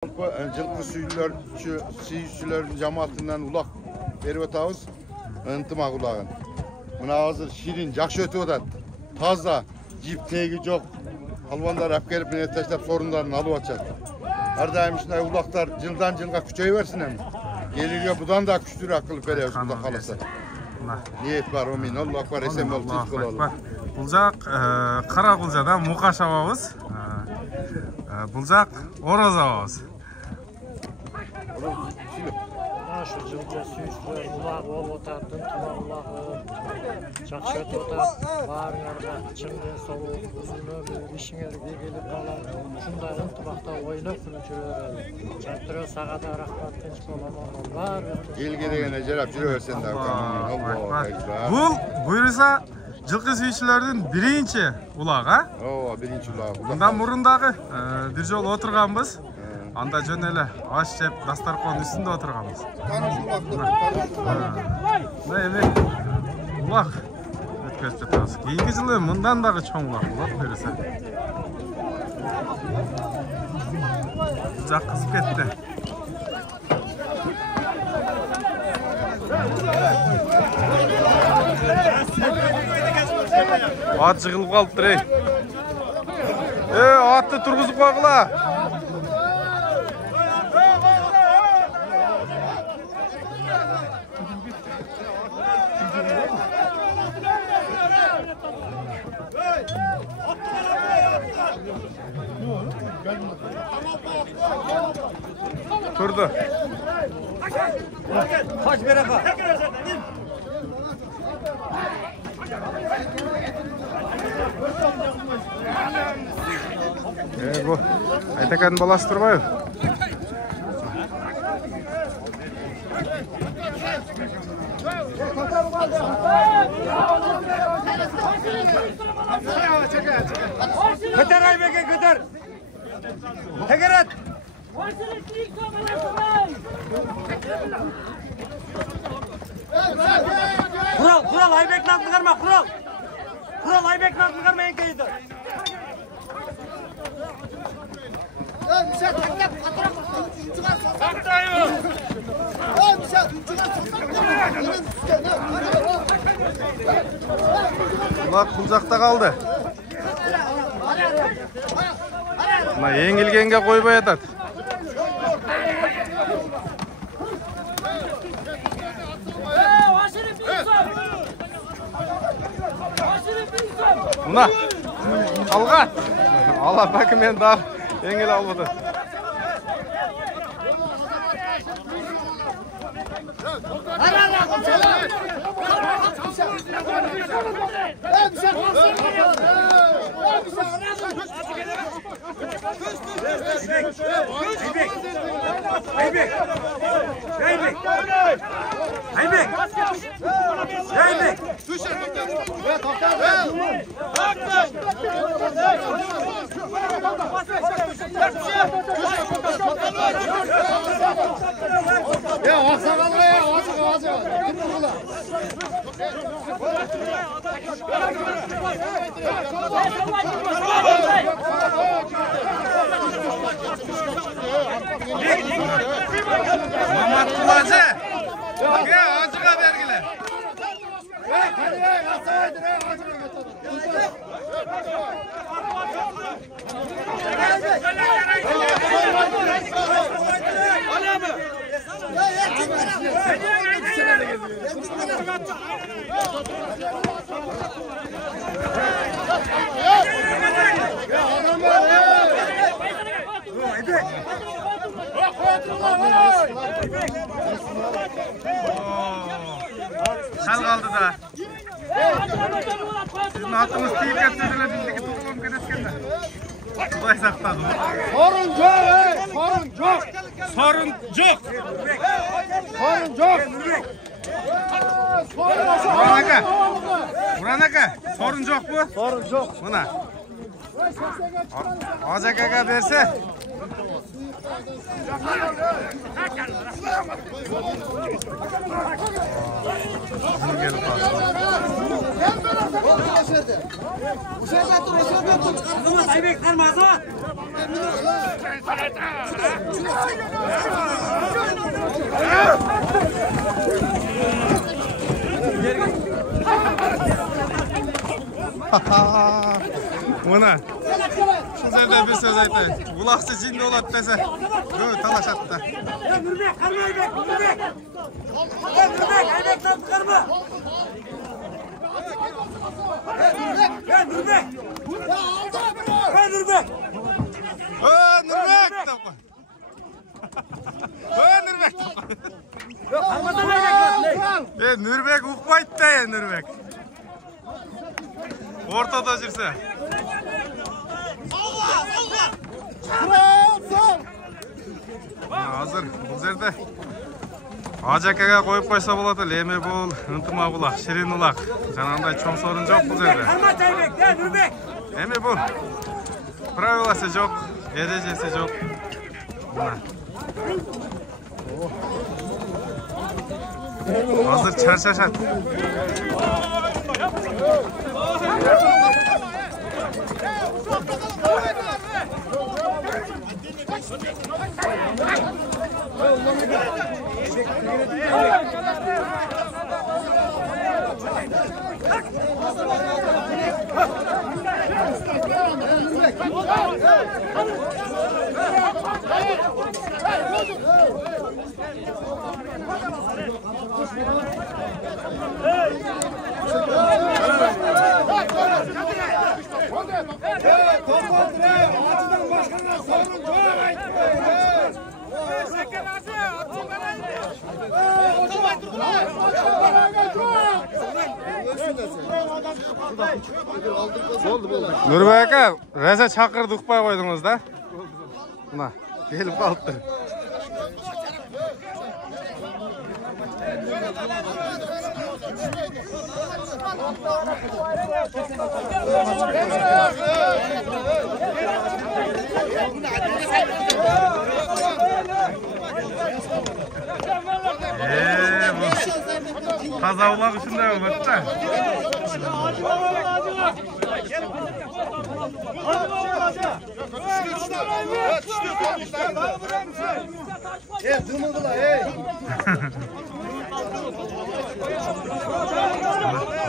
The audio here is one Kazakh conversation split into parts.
Жылқы сүйүүчүлөрдүн жамаатынан улак берип атабыз. Ынтымак улагын. Мына азыр ширин жакшы өтүп атат. Таза, жип теги жок. Албандар апкелип менен таштап сорундарын алып атышат. Ар дайым ушундай улактар жылдан жылга күчөй берсин эми. Келүүгө будан да күчтүүрөөк кылып беребиз, Кудай кааласа. Ниет бар, амин. Аллах бар, эсен болуп тиз бололу. Бул жак Кара Кулжадан Мукаш абабыз. Бул жак Ороз абабыз. Şu жылкы сүйүүчүлөр улак болуп атат, ынтымак улагы жакшы өтүп атат. Баарыңарга чындын соолук, узун өмүр, ишиңерге келип калат. Ушундай ынтымакта ойноп күлүп жүрө берели. Жантыры сага да рахмат, тынч боломон. Баары элге дегене жарап жүрө берсен да. Бул буйруса жылкы сүйүүчүлөрдүн биринчи улагы, а? Ооба, биринчи улак. Мындан мурун дагы бир жолу отурганбыз. Анда жөн эле аш жеп дастаркон үстүндө отурганбыз. Эми улак өткөрүп жатабыз. Кийинки жылы мындан дагы чоң улак болот буюрса. Жак кызып кетти. Ат жыгылып калыптыр, ey. Атты тургузуп койгула. Turdu. Kaç beraber. Bu Aytakan balası turbayı. Köter Aybek'e köter. Teker et. Kural Aybek nazlı karma kural. Kural Aybek nazlı karma en keyifli. Ulak bu jakta kaldı. Mına yengilgenge koybay atat. Mına algat. Allah bakın men daha yengil almadı. Ya aksakallı ya, acı. Mamat Kulacı. Ya acıga vergile. Şal kaldı da. Sizin atımız teyip yaptığınızda bizdeki toplum kenetkende. Kulay saktadı. Sorun yok. Sorun yok. Buranaka. Sorun yok bu. Sorun yok. Buna. Azakaga verse. Mına şu жерде bir söz aytayын. Улакчы жинде болот десе, көп талашат да. Нұрбек, қарма Айбек, Нұрбек. Нұрбек, Айбек тапқарма. Нұрбек. Нұрбек. Нұрбек тапқар. Нұрбек тапқар. Нұрбек ұқпайды да, Нұрбек. Ортада жүрсе. Азыр бұл жерде Ажакаға қойып қойса болады. Леме бұл, ынтыма бұлақ, ширин ұлақ. Жанағындай чоң сорын жоқ бұл жерде. Эме бұл правиласы жоқ, ережесі жоқ. Азыр чаршашат. Нұрбек aka, Рәза шақырды ұқпай қойдыңыз да? Мына, келіп қалыпты. Таза улақ үшінде болады да.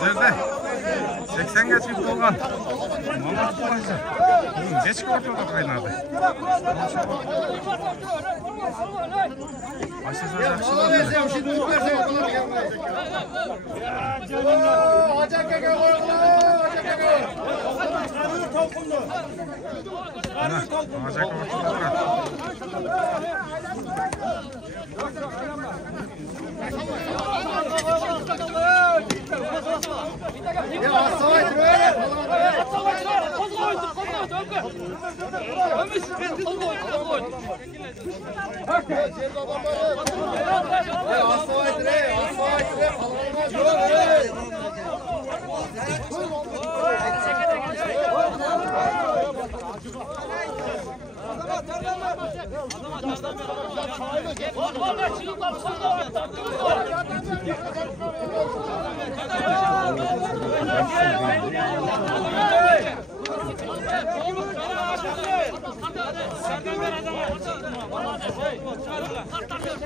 Жерде 80-ге чип болған. Мама құлайша. Бешкі ортада қайнады. Ашыса жақшы болды. Ажакаға қойғыла! Ажака ортада тұрады.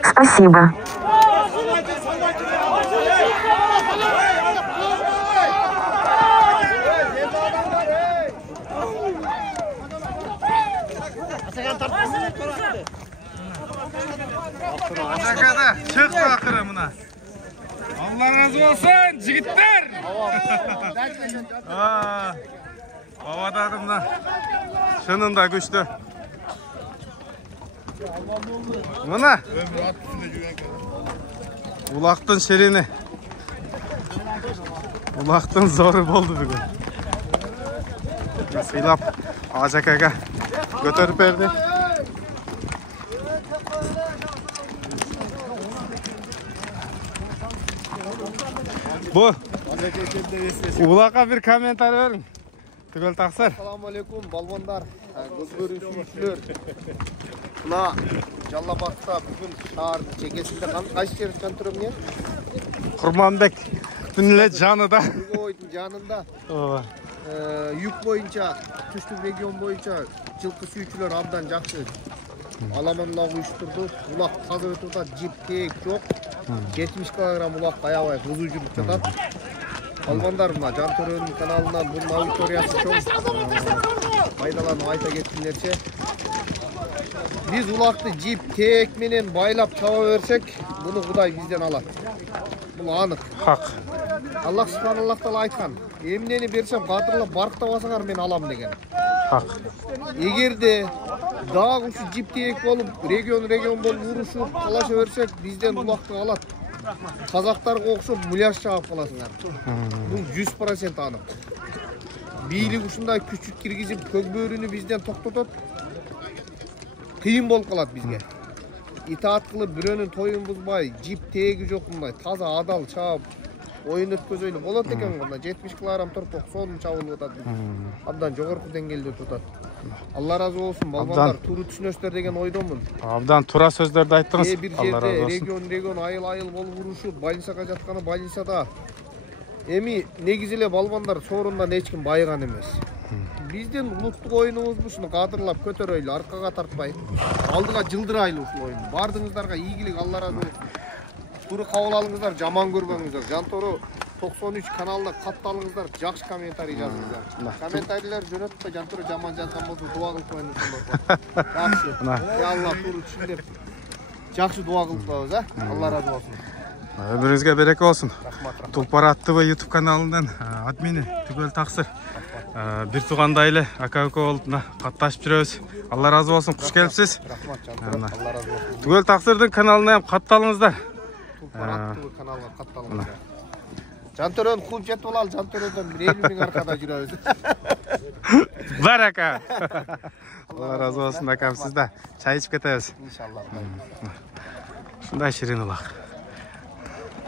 Спасибо. Ажакада çıktı ақыры мына. Allah razı olsun жігіттер. Бабадағы мына шынында күшті. Мына Улақтың шерені. Улақтың зоры болды бүгін. Сыйлап Ажакаға көтеріп берді. Bu Ulaqqa bir komentar verin. Tugul taqsir. Assalamu alaikum balvonlar, ko'z ko'ruvchilar. Mına Жаллабатта бүгін шаһардың шекесінде қайсы жер Жантөрем не? Құрманбек түніле жаныда. Ойдың жанында. Юг бойынша, түштік регион бойынша жылқы сүйүүчүлөр абдан жақсы. Аламанлағы ұйыштырды. Улақ таза өтуда жип тек жоқ. 70 килограмм улақ аябай қызу жүріп жатады. Балбандар мына Жантөренің каналынан бұл аудиториясы чоң. Пайдаланып айта кеткендерше. Biz ulaqты жип тек менен байлап чаба берсек, бұны Құдай бізден алады. Бұл анық. Хақ. Аллах Субханаллах Тағала айтқан, емнені берсем қатырлап барықта басаңар мен алам деген. Хақ. Егерде дағы ұшы жип тек болып, регион болып ұрышып, қалаша берсек, бізден улақты алады. Қазақтарға оқшып, муляж шағып қаласыңар. Бұл 100% анық. Бийлік ұшындай күшік кіргізіп, көкбөріні бізден тоқтатады. Қиын болып қалады бізге. Итаат қылып бірөнің тойын бұзбай, жип тегі жоқ мұндай, таза адал чап, ойын өткөзөйлі болады екен ғана. 70 килограмм тұрпық, соның чабылып өтады. Абдан жоғырқы деңгелді өтеді. Алла разы болсын, балбандар, туры түсінөстер деген ойдомын. Абдан тура сөздерді айттыңыз. Bir жерде регион айыл болып ұрышып, больницаға жатқаны больницада. Эми негизеле балбандар сорундан ешкім байыған емес. Бизден улуттук ойыныбыз бушуну кадырлап көтөрөйлү, аркага тартпай, алдыга жылдырайлы ушул ойун. Бардыңыздарга ийгилик, Алла разы болсун. Туры кабыл алыңыздар, жаман көрбөңүздөр. Жантору 93 каналына катталыңыздар, жакшы комментарий жазыңыздар. Комментарийлер жөнөтпөй, Жантору жаман жазган болсо дуа кылып коюңуздар. Жакшы. Я Алла туру түшүндүр. Жакшы дуа кылып коебуз, Алла разы болсун. Ömrünüzge bereke olsun. Tulpar TV YouTube kanalından admini Түгел Тақсыр. Bir туғанда айлы ака-ука олдына қатташып жүрөбүз. Алла разы болсын, құш келіпсіз. Түгел Тақсырдың каналына қатталыңыздар. Tulpar TV каналға қатталыңыздар. Жантөрен қуып жетіп алалы, Жантөренден 50 миң арқада жүрөбүз. Бар ака. Алла разы болсын акам, сізді чай ішіп кетеміз. İnşallah. Шундай ширин улақ.